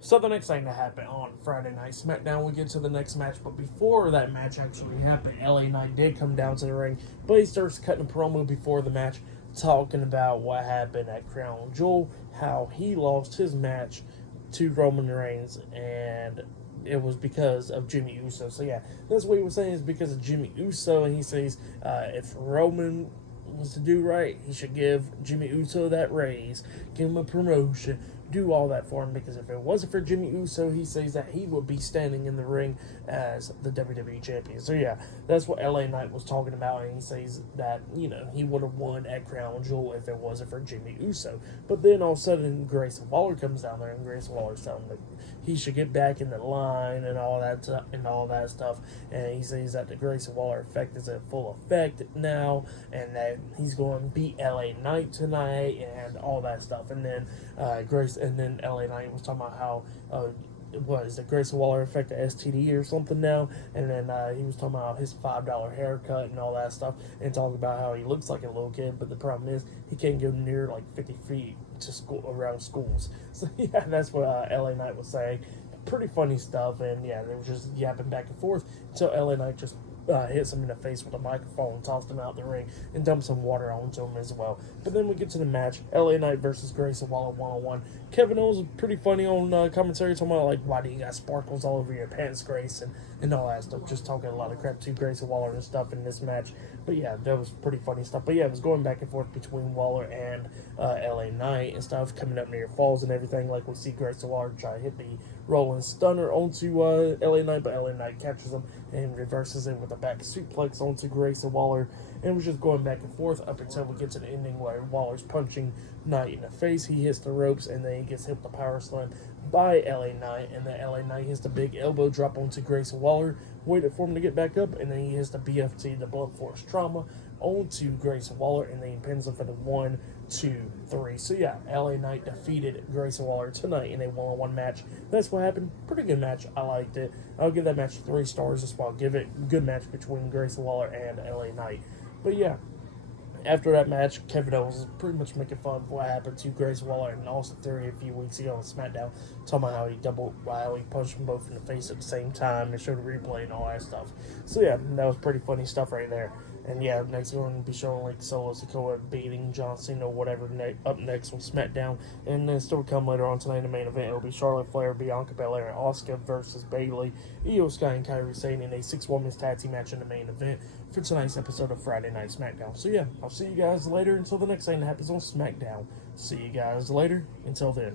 So the next thing that happened on Friday Night SmackDown, we get to the next match, but before that match actually happened, LA Knight did come down to the ring, but he starts cutting a promo before the match, talking about what happened at Crown Jewel, how he lost his match to Roman Reigns, and it was because of Jimmy Uso. So yeah, that's what he was saying, is because of Jimmy Uso, and he says if Roman was to do right, he should give Jimmy Uso that raise, give him a promotion, do all that for him, because if it wasn't for Jimmy Uso, he says that he would be standing in the ring as the WWE champion. So yeah, that's what LA Knight was talking about, and he says that, he would have won at Crown Jewel if it wasn't for Jimmy Uso. But then all of a sudden, Grayson Waller comes down there, and Grayson Waller's telling him that he should get back in the line and all that stuff. And he says that the Grayson Waller effect is in full effect now, and that he's going to beat LA Knight tonight and all that stuff. And then LA Knight was talking about how what is the Grayson Waller effect, the STD or something now, and then he was talking about his $5 haircut and all that stuff, and talking about how he looks like a little kid, but the problem is he can't go near like 50 feet to school around schools. So yeah, that's what LA Knight was saying. Pretty funny stuff, and yeah, they were just yapping back and forth until LA Knight just hits him in the face with a microphone, tossed him out the ring, and dumped some water onto him as well. But then we get to the match, LA Knight versus Grayson Waller 1-on-1. Kevin Owens was pretty funny on commentary, talking about, like, why do you got sparkles all over your pants, Grayson, and all that stuff. Just talking a lot of crap to Grayson Waller and stuff in this match. But yeah, that was pretty funny stuff. But yeah, it was going back and forth between Waller and LA Knight and stuff, coming up near falls and everything. Like, we see Grayson Waller try to hit the rolling stunner onto LA Knight, but LA Knight catches him and reverses it with a back suplex onto Grayson Waller. And it was just going back and forth up until we get to the ending where Waller's punching Knight in the face. He hits the ropes, and then he gets hit with the power slam by LA Knight, and then LA Knight hits the big elbow drop onto Grayson Waller, waited for him to get back up, and then he hits the BFT, the blunt force trauma, onto Grayson Waller, and then he pins him for the 1, 2, 3. So yeah, LA Knight defeated Grayson Waller tonight in a one-on-one match. That's what happened. Pretty good match. I liked it. I'll give that match 3 stars as well. Give it a good match between Grayson Waller and LA Knight. But yeah, after that match, Kevin Owens was pretty much making fun of what happened to Grayson Waller and Austin Theory a few weeks ago on SmackDown, talking about how he punched them both in the face at the same time and showed a replay and all that stuff. So yeah, that was pretty funny stuff right there. And yeah, next we're going to be showing like Solo Sikoa beating John Cena or whatever up next on SmackDown. And then still to come later on tonight in the main event, it'll be Charlotte Flair, Bianca Belair, and Asuka versus Bayley, Io Sky, and Kairi Sane in a 6-women's tag team match in the main event for tonight's episode of Friday Night SmackDown. So yeah, I'll see you guys later until the next thing that happens on SmackDown. See you guys later. Until then.